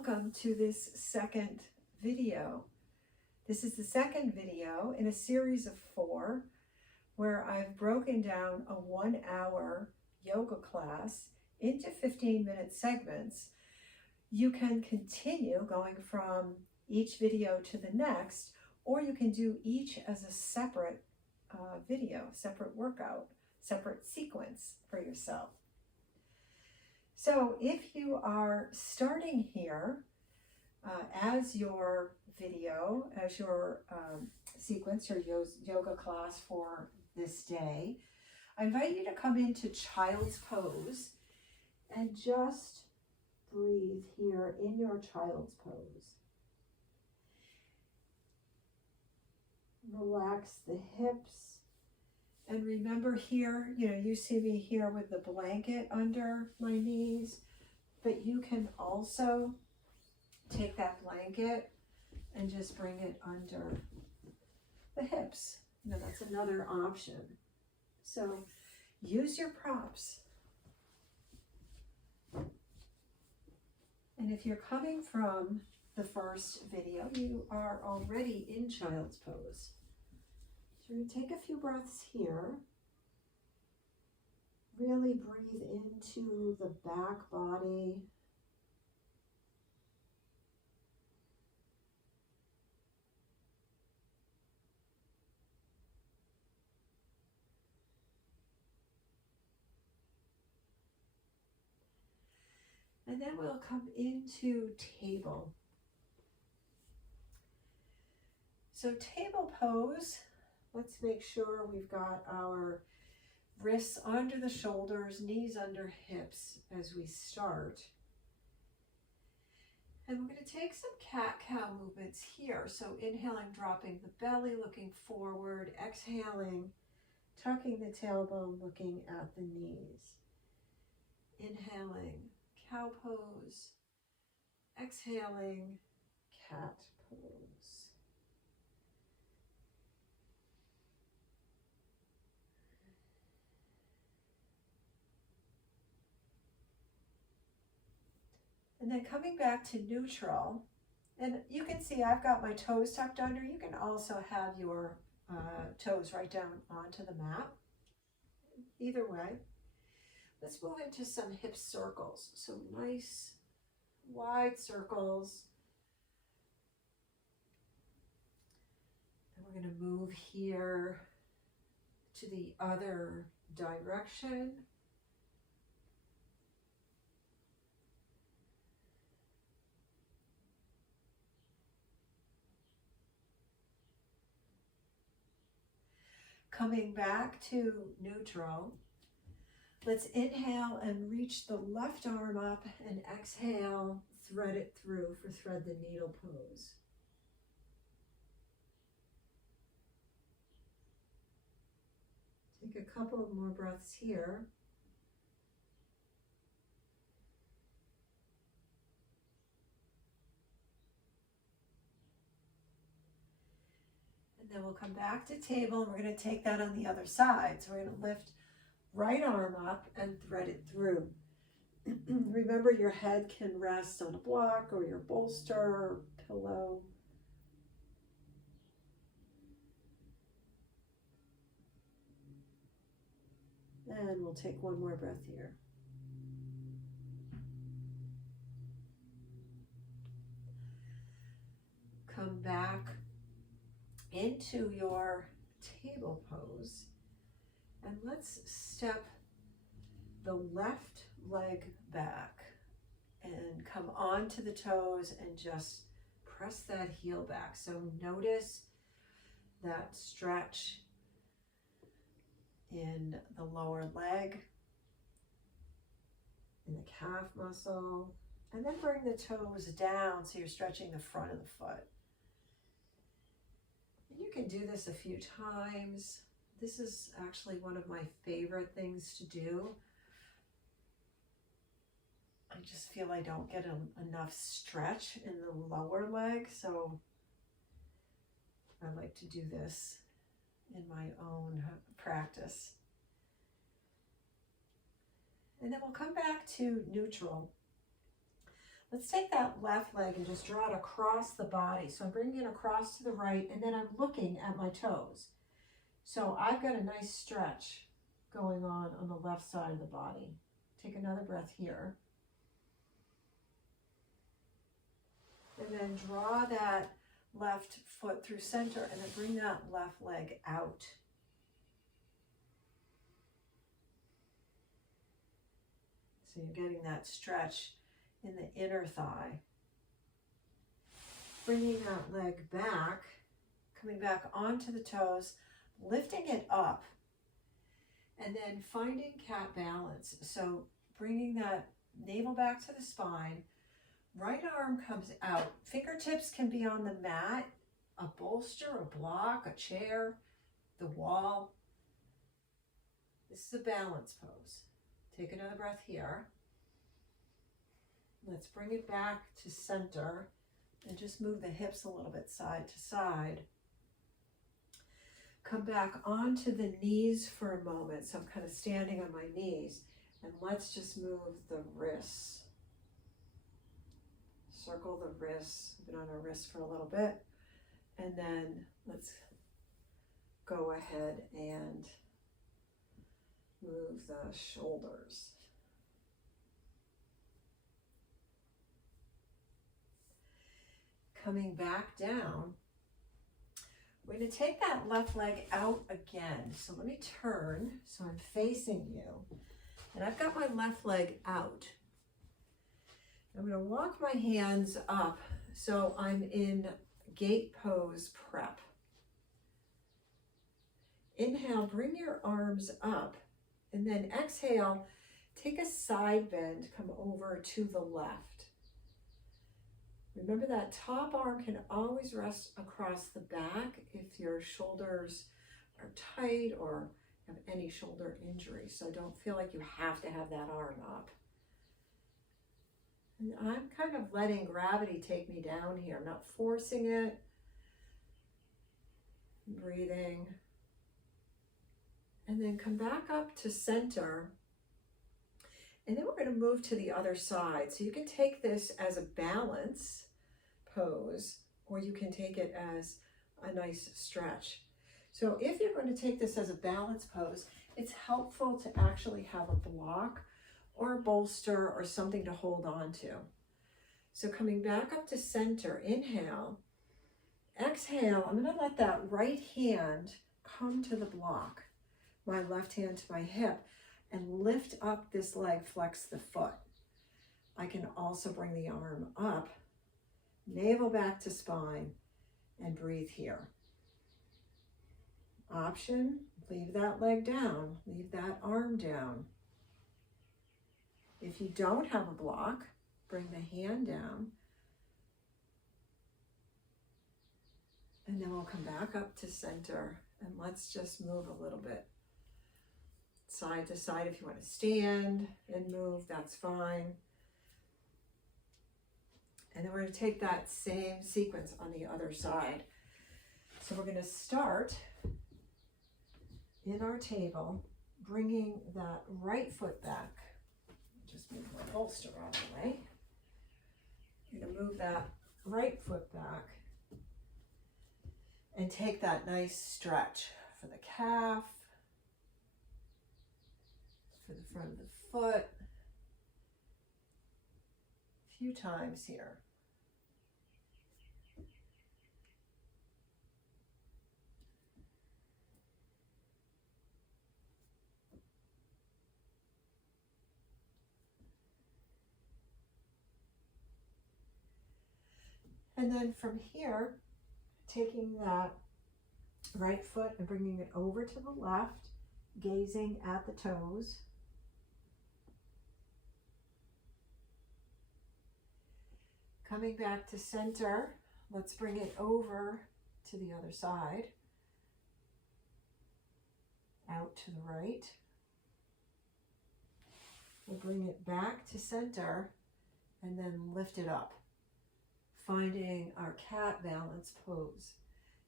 welcome to this second video. This is the second video in a series of 4 where I've broken down a 1-hour yoga class into 15-minute segments. You can continue going from each video to the next, or you can do each as a separate video, separate workout, separate sequence for yourself. So if you are starting here as your video, as your sequence or yoga class for this day, I invite you to come into child's pose and just breathe here in your child's pose. Relax the hips. And remember here, you see me here with the blanket under my knees, but you can also take that blanket and just bring it under the hips. That's another option. So use your props. And if you're coming from the first video, you are already in child's pose. So we're going to take a few breaths here. Really breathe into the back body. And then we'll come into table. So table pose. Let's make sure we've got our wrists under the shoulders, knees under hips as we start. And we're going to take some cat-cow movements here. So inhaling, dropping the belly, looking forward, exhaling, tucking the tailbone, looking at the knees. Inhaling, cow pose, exhaling, cat pose. And then coming back to neutral, and you can see I've got my toes tucked under. You can also have your toes right down onto the mat. Either way, let's move into some hip circles. So nice wide circles. And we're going to move here to the other direction. Coming back to neutral, let's inhale and reach the left arm up and exhale, thread it through for thread the needle pose. Take a couple of more breaths here. Then we'll come back to table, and we're going to take that on the other side. So we're going to lift right arm up and thread it through. Remember, your head can rest on a block or your bolster or pillow. And we'll take one more breath here. Come back into your table pose, and let's step the left leg back and come onto the toes and just press that heel back. So notice that stretch in the lower leg, in the calf muscle, and then bring the toes down so you're stretching the front of the foot. You can do this a few times. This is actually one of my favorite things to do. I just feel I don't get enough stretch in the lower leg, so I like to do this in my own practice. And then we'll come back to neutral. Let's take that left leg and just draw it across the body. So I'm bringing it across to the right, and then I'm looking at my toes. So I've got a nice stretch going on the left side of the body. Take another breath here. And then draw that left foot through center and then bring that left leg out. So you're getting that stretch in the inner thigh. Bringing that leg back, coming back onto the toes, lifting it up, and then finding cat balance. So bringing that navel back to the spine, right arm comes out. Fingertips can be on the mat, a bolster, a block, a chair, the wall. This is a balance pose. Take another breath here. Let's bring it back to center and just move the hips a little bit side to side. Come back onto the knees for a moment. So I'm kind of standing on my knees, and let's just move the wrists. Circle the wrists. We've been on our wrists for a little bit. And then let's go ahead and move the shoulders. Coming back down, we're going to take that left leg out again. So let me turn so I'm facing you. And I've got my left leg out. I'm going to walk my hands up so I'm in gate pose prep. Inhale, bring your arms up, and then exhale, take a side bend, come over to the left. Remember that top arm can always rest across the back if your shoulders are tight or have any shoulder injury. So don't feel like you have to have that arm up. And I'm kind of letting gravity take me down here. I'm not forcing it. Breathing. And then come back up to center. And then we're going to move to the other side. So you can take this as a balance pose, or you can take it as a nice stretch. So if you're going to take this as a balance pose, it's helpful to actually have a block or a bolster or something to hold on to. So coming back up to center, inhale, exhale, I'm going to let that right hand come to the block, my left hand to my hip, and lift up this leg, flex the foot. I can also bring the arm up, navel back to spine, and breathe here. Option, leave that leg down, leave that arm down. If you don't have a block, bring the hand down, and then we'll come back up to center, and let's just move a little bit. Side to side. If you want to stand and move, that's fine. And then we're going to take that same sequence on the other side. So we're going to start in our table, bringing that right foot back. Just move my bolster out of the way. You're going to move that right foot back and take that nice stretch for the calf, for the front of the foot. A few times here. And then from here, taking that right foot and bringing it over to the left, gazing at the toes. Coming back to center, let's bring it over to the other side. Out to the right. We'll bring it back to center and then lift it up. Finding our cat balance pose.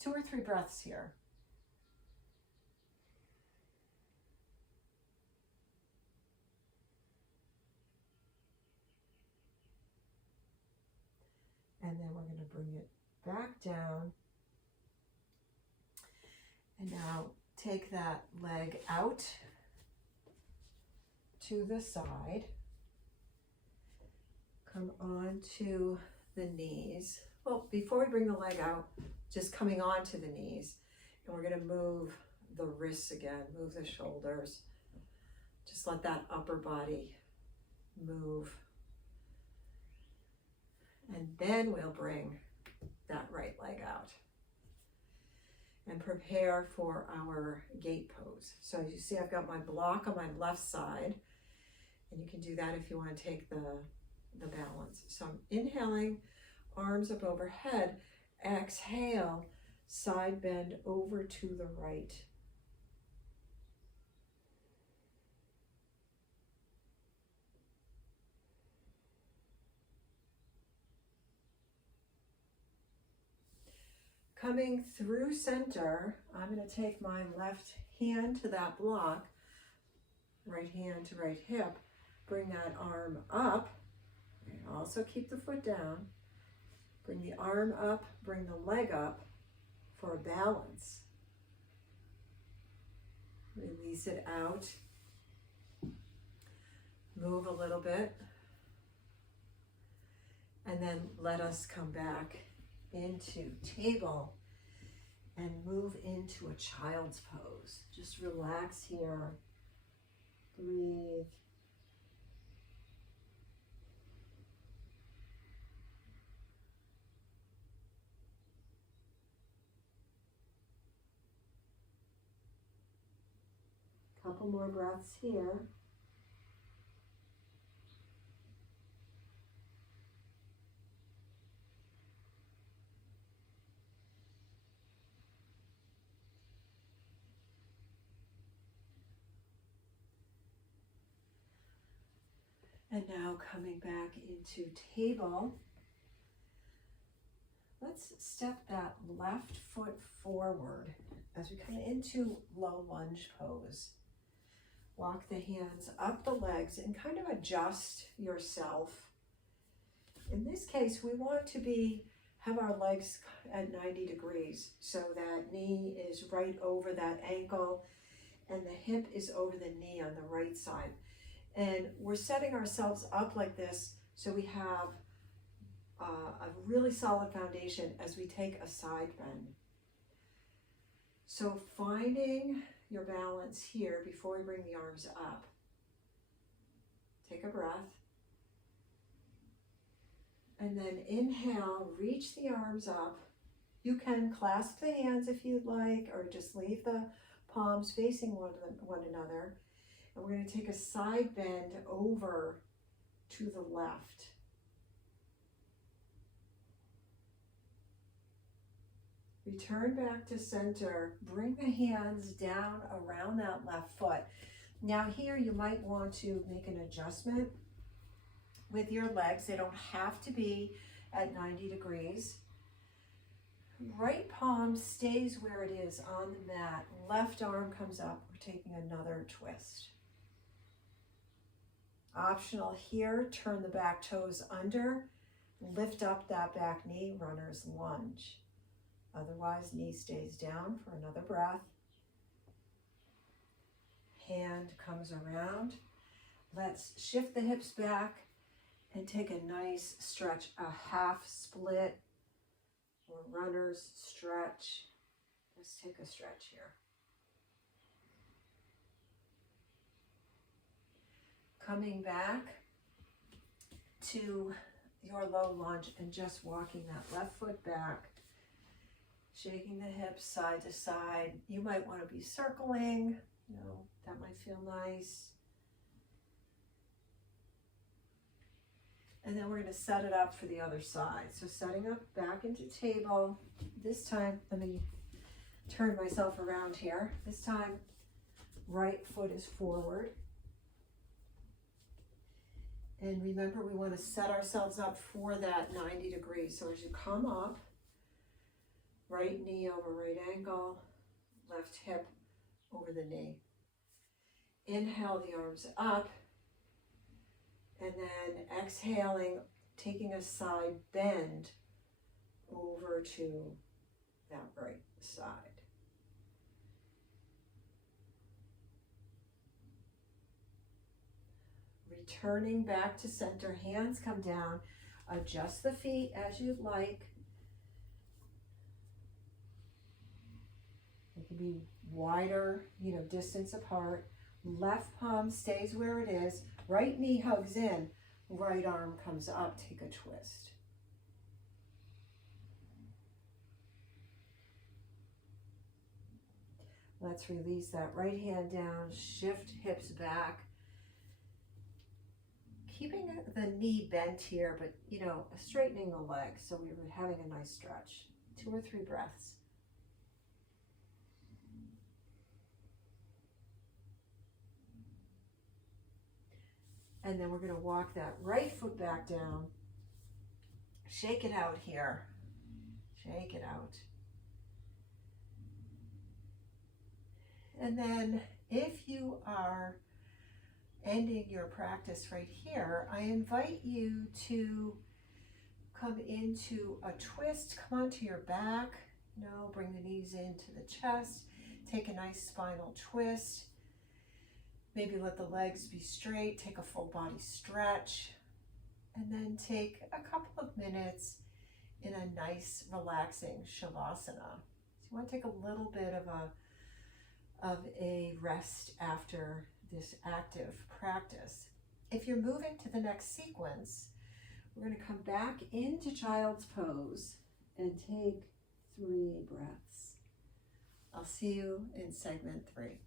2 or 3 breaths here. to bring it back down. And now take that leg out to the side. Come on to the knees. Well, before we bring the leg out, just coming on to the knees. And we're going to move the wrists again, move the shoulders. Just let that upper body move. And then we'll bring that right leg out. And prepare for our gate pose. So as you see, I've got my block on my left side. And you can do that if you want to take the balance. So I'm inhaling, arms up overhead. Exhale, side bend over to the right. Coming through center, I'm going to take my left hand to that block, right hand to right hip, bring that arm up, and also keep the foot down, bring the arm up, bring the leg up for a balance. Release it out, move a little bit, and then let us come back into table and move into a child's pose. Just relax here, breathe. Couple more breaths here. And now coming back into table, let's step that left foot forward as we come into low lunge pose. Walk the hands up the legs and kind of adjust yourself. In this case, we want to have our legs at 90 degrees. So that knee is right over that ankle and the hip is over the knee on the right side. And we're setting ourselves up like this so we have a really solid foundation as we take a side bend. So finding your balance here before we bring the arms up. Take a breath. And then inhale, reach the arms up. You can clasp the hands if you'd like, or just leave the palms facing one another. And we're going to take a side bend over to the left. Return back to center. Bring the hands down around that left foot. Now here you might want to make an adjustment with your legs. They don't have to be at 90 degrees. Right palm stays where it is on the mat. Left arm comes up. We're taking another twist. Optional here, turn the back toes under, lift up that back knee, runner's lunge. Otherwise, knee stays down for another breath. Hand comes around. Let's shift the hips back and take a nice stretch, a half split or runner's stretch. Let's take a stretch here. Coming back to your low lunge and just walking that left foot back, shaking the hips side to side. You might want to be circling, that might feel nice. And then we're going to set it up for the other side. So setting up back into table. This time, let me turn myself around here. This time, right foot is forward. And remember, we want to set ourselves up for that 90 degrees. So as you come up, right knee over right ankle, left hip over the knee. Inhale the arms up, and then exhaling, taking a side bend over to that right side. Returning back to center, hands come down, adjust the feet as you'd like. They can be wider, distance apart. Left palm stays where it is, right knee hugs in, right arm comes up, take a twist. Let's release that right hand down, shift hips back. Keeping the knee bent here, but straightening the leg so we're having a nice stretch. 2 or 3 breaths. And then we're going to walk that right foot back down. Shake it out here. Shake it out. And then if you are ending your practice right here, I invite you to come into a twist. Come onto your back. Bring the knees into the chest. Take a nice spinal twist. Maybe let the legs be straight. Take a full body stretch. And then take a couple of minutes in a nice relaxing shavasana. So you want to take a little bit of a rest after this active practice. If you're moving to the next sequence, we're going to come back into child's pose and take 3 breaths. I'll see you in segment 3.